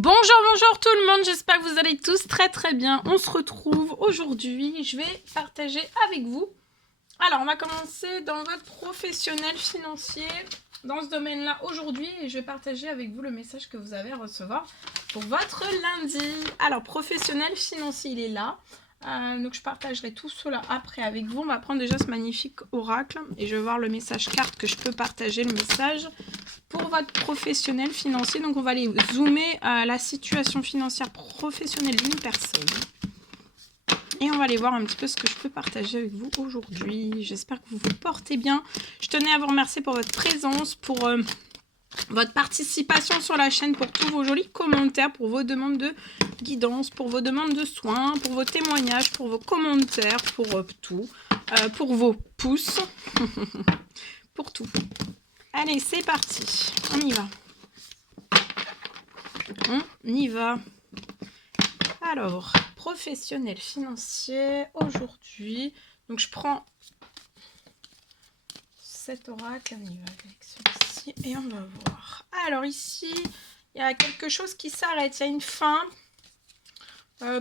Bonjour tout le monde, j'espère que vous allez tous très bien. On se retrouve aujourd'hui, je vais partager avec vous. Alors, on va commencer dans votre professionnel financier, dans ce domaine-là aujourd'hui, et je vais partager avec vous le message que vous avez à recevoir pour votre lundi. Alors, professionnel financier, il est là. Donc, je partagerai tout cela après avec vous. On va prendre déjà ce magnifique oracle et je vais voir le message carte que je peux partager, le message pour votre professionnel financier. Donc, on va aller zoomer à la situation financière professionnelle d'une personne. Et on va aller voir un petit peu ce que je peux partager avec vous aujourd'hui. J'espère que vous vous portez bien. Je tenais à vous remercier pour votre présence, pour votre participation sur la chaîne, pour tous vos jolis commentaires, pour vos demandes de guidance, pour vos demandes de soins, pour vos témoignages, pour vos commentaires, pour tout, pour vos pouces, pour tout. Allez, c'est parti. On y va. On y va. Alors, professionnel financier, aujourd'hui. Donc, je prends cet oracle. On y va avec celui-ci et on va voir. Alors, ici, il y a quelque chose qui s'arrête. Il y a une fin.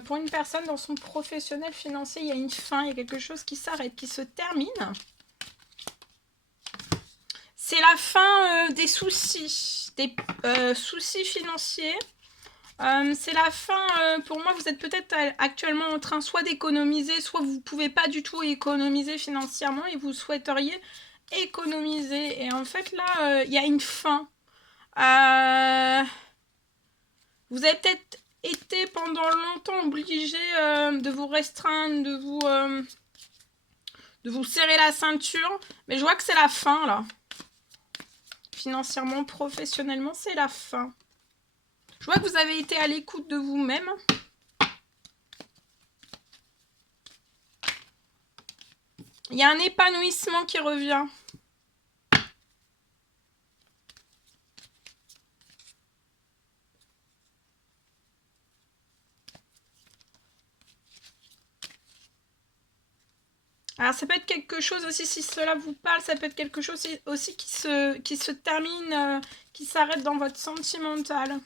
Pour une personne dans son professionnel financier, il y a une fin. Il y a quelque chose qui s'arrête, qui se termine. C'est la fin des soucis, soucis financiers. C'est la fin, pour moi, vous êtes peut-être actuellement en train soit d'économiser, soit vous ne pouvez pas du tout économiser financièrement et vous souhaiteriez économiser. Et en fait, là, il y a une fin. Vous avez peut-être été pendant longtemps obligé de vous restreindre, de vous serrer la ceinture. Mais je vois que c'est la fin, là. Financièrement, professionnellement, c'est la fin. Je vois que vous avez été à l'écoute de vous-même. Il y a un épanouissement qui revient. Alors, ça peut être quelque chose aussi, si cela vous parle, ça peut être quelque chose aussi qui se termine, qui s'arrête dans votre sentimental.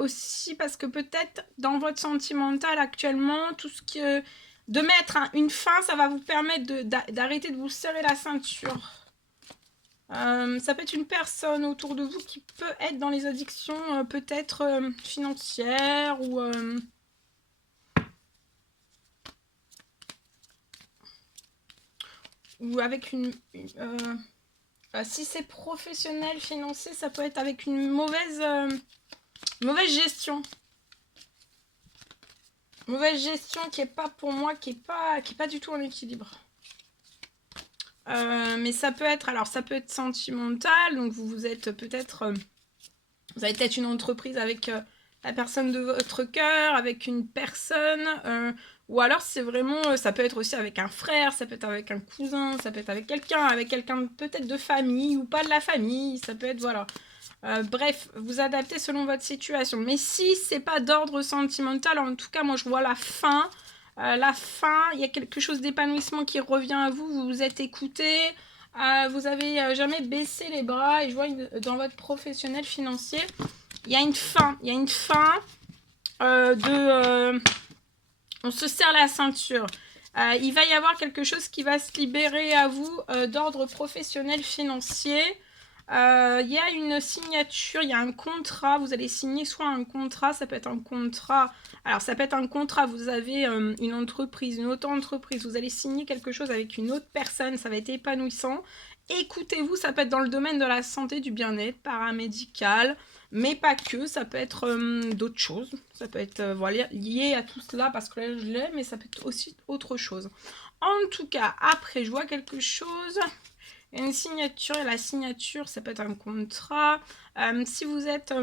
Aussi, parce que peut-être dans votre sentimental actuellement, tout ce qui de mettre une fin, ça va vous permettre d'arrêter de vous serrer la ceinture. Ça peut être une personne autour de vous qui peut être dans les addictions peut-être financières ou avec si c'est professionnel, financier, ça peut être avec une mauvaise gestion. Mauvaise gestion qui est pas pour moi, qui est pas du tout en équilibre. Mais ça peut être, alors ça peut être sentimental, donc vous êtes peut-être, vous avez peut-être une entreprise avec la personne de votre cœur, avec une personne, ou alors c'est vraiment, ça peut être aussi avec un frère, ça peut être avec un cousin, ça peut être avec quelqu'un peut-être de famille ou pas de la famille, ça peut être, voilà. Bref, vous adaptez selon votre situation. Mais si c'est pas d'ordre sentimental, en tout cas, moi je vois la fin. Il y a quelque chose d'épanouissement qui revient à vous, vous vous êtes écouté, vous avez jamais baissé les bras, et je vois dans votre professionnel financier, il y a une fin, on se serre la ceinture. Il va y avoir quelque chose qui va se libérer à vous d'ordre professionnel financier. Il y a une signature, il y a un contrat, vous allez signer soit un contrat, ça peut être un contrat, alors ça peut être un contrat, vous avez une entreprise, une auto-entreprise, vous allez signer quelque chose avec une autre personne, ça va être épanouissant. Écoutez-vous, ça peut être dans le domaine de la santé, du bien-être, paramédical, mais pas que, ça peut être d'autres choses, ça peut être voilà, lié à tout cela, parce que là je l'ai, mais ça peut être aussi autre chose. En tout cas, après je vois quelque chose... Une signature, et la signature, ça peut être un contrat. Si vous êtes...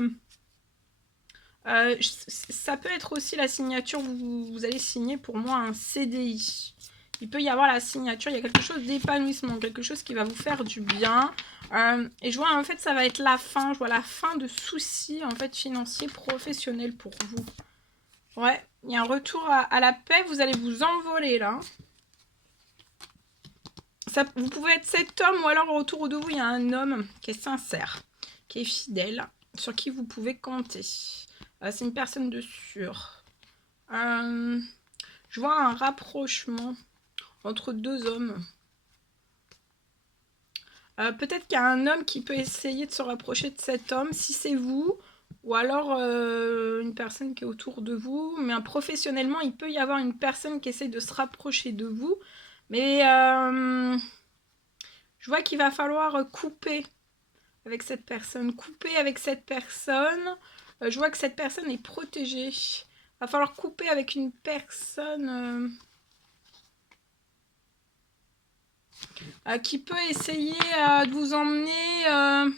ça peut être aussi la signature, vous allez signer pour moi un CDI. Il peut y avoir la signature, il y a quelque chose d'épanouissement, quelque chose qui va vous faire du bien. Et je vois, en fait, ça va être la fin. Je vois la fin de soucis, en fait, financiers, professionnels pour vous. Ouais, il y a un retour à la paix. Vous allez vous envoler, là. Vous pouvez être cet homme, ou alors autour de vous, il y a un homme qui est sincère, qui est fidèle. sur qui vous pouvez compter. C'est une personne de sûr. Je vois un rapprochement entre deux hommes. Peut-être qu'il y a un homme qui peut essayer de se rapprocher de cet homme, si c'est vous, ou alors une personne qui est autour de vous. Mais professionnellement, il peut y avoir une personne qui essaye de se rapprocher de vous. Mais je vois qu'il va falloir couper avec cette personne. Couper avec cette personne. Je vois que cette personne est protégée. Il va falloir couper avec une personne... qui peut essayer de vous emmener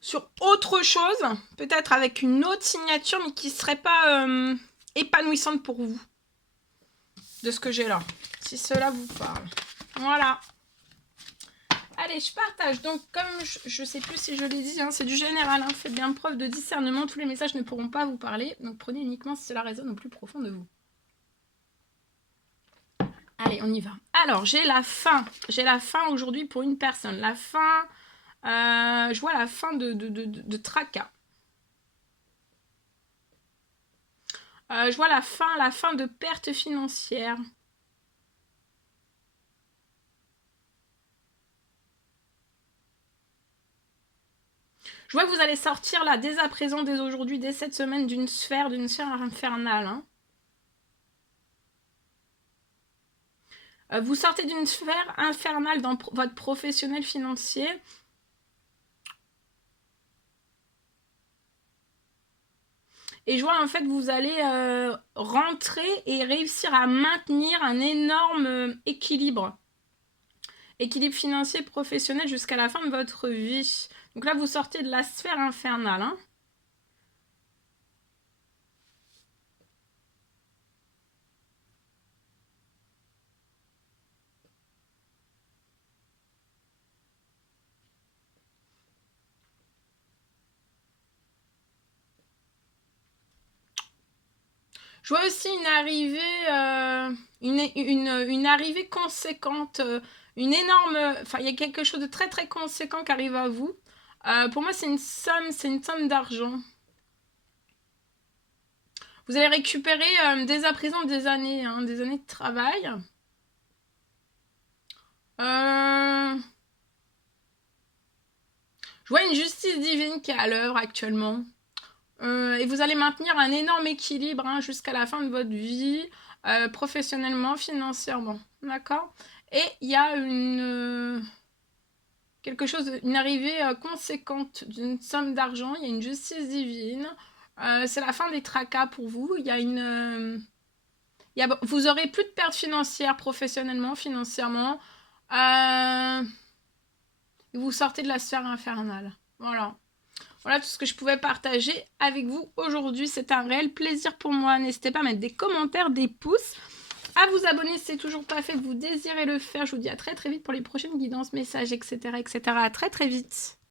sur autre chose, peut-être avec une autre signature, mais qui ne serait pas épanouissante pour vous, de ce que j'ai là, si cela vous parle. Voilà. Allez, je partage. Donc, comme je ne sais plus si je l'ai dit, hein, c'est du général, hein, faites bien preuve de discernement, tous les messages ne pourront pas vous parler, donc prenez uniquement si cela résonne au plus profond de vous. Allez, on y va. Alors, j'ai la fin. J'ai la fin aujourd'hui pour une personne. La fin, je vois la fin de tracas. Je vois la fin de perte financière. Je vois que vous allez sortir là, dès à présent, dès aujourd'hui, dès cette semaine, d'une sphère infernale. Hein. Vous sortez d'une sphère infernale dans votre professionnel financier. Et je vois en fait vous allez rentrer et réussir à maintenir un énorme équilibre. Équilibre financier professionnel jusqu'à la fin de votre vie. Donc là vous sortez de la sphère infernale. Hein. Je vois aussi une arrivée, une arrivée conséquente, une énorme... Enfin, il y a quelque chose de très très conséquent qui arrive à vous. Pour moi, c'est une somme d'argent. Vous allez récupérer dès à présent des années de travail. Je vois une justice divine qui est à l'œuvre actuellement. Et vous allez maintenir un énorme équilibre hein, jusqu'à la fin de votre vie, professionnellement, financièrement. D'accord? Et il y a une arrivée conséquente d'une somme d'argent, il y a une justice divine. C'est la fin des tracas pour vous. Il y a une... vous aurez plus de pertes financières professionnellement, financièrement. Vous sortez de la sphère infernale. Voilà. Voilà tout ce que je pouvais partager avec vous aujourd'hui. C'est un réel plaisir pour moi. N'hésitez pas à mettre des commentaires, des pouces, à vous abonner si c'est toujours pas fait, vous désirez le faire. Je vous dis à très très vite pour les prochaines guidances, messages, etc. etc. À très très vite.